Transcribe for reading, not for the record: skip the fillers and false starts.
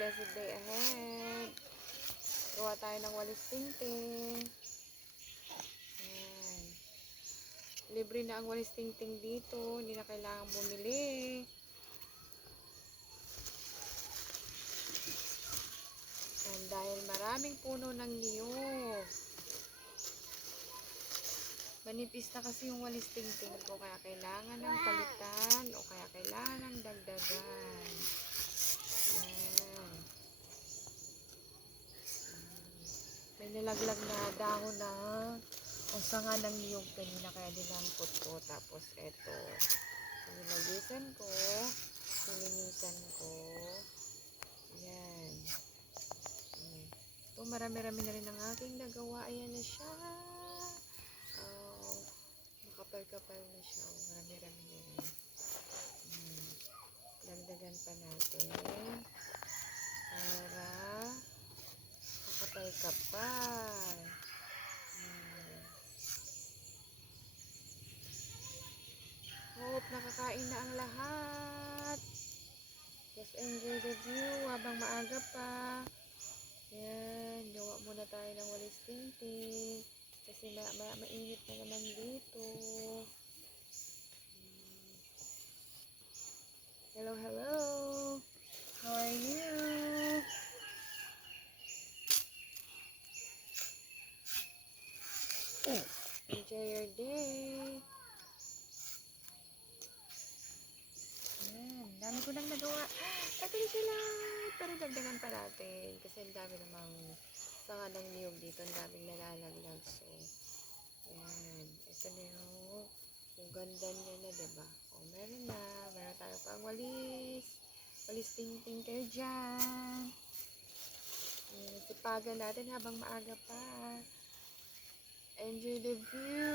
blessed day ahead. Gawa tayo ng walis tingting. Ayan. Libre na ang walis tingting dito. Hindi na kailangan bumili. And dahil maraming puno ng niyog. Manipis na kasi yung walis tingting ko. Kaya kailangan ng palitan o kaya kailangan ng dagdagan. Ayan. May nalaglag na dahon na ang sanga ng niyog kanina kaya dinampot ko. Tapos eto, nilalisan ko, nilinisan ko. Ayan. Ito, marami-rami na rin ang aking nagawa. Ayan na siya. Oh, makapal-kapal na siya. Oh, marami-rami na rin. Dagdagan pa natin para makapal-kapal. Hope nakakain na ang lahat. Just enjoy the view habang maaga pa. Yan, gawa muna tayo ng walis tingting kasi mainit na naman dito. Hello, hello. How are you? Enjoy your day. Ayan, dami ko nang nagawa. Patuloy sila. Pero dagdagan pa natin kasi ang dami namang sanga ng niyog dito. Ang daming nalalaglag. So, ayan. Ito na yung ganda niya na, diba? O, meron na. Meron tayo pang walis. Walis tingting kayo dyan. Sipagan natin habang maaga pa. Enjoy the view.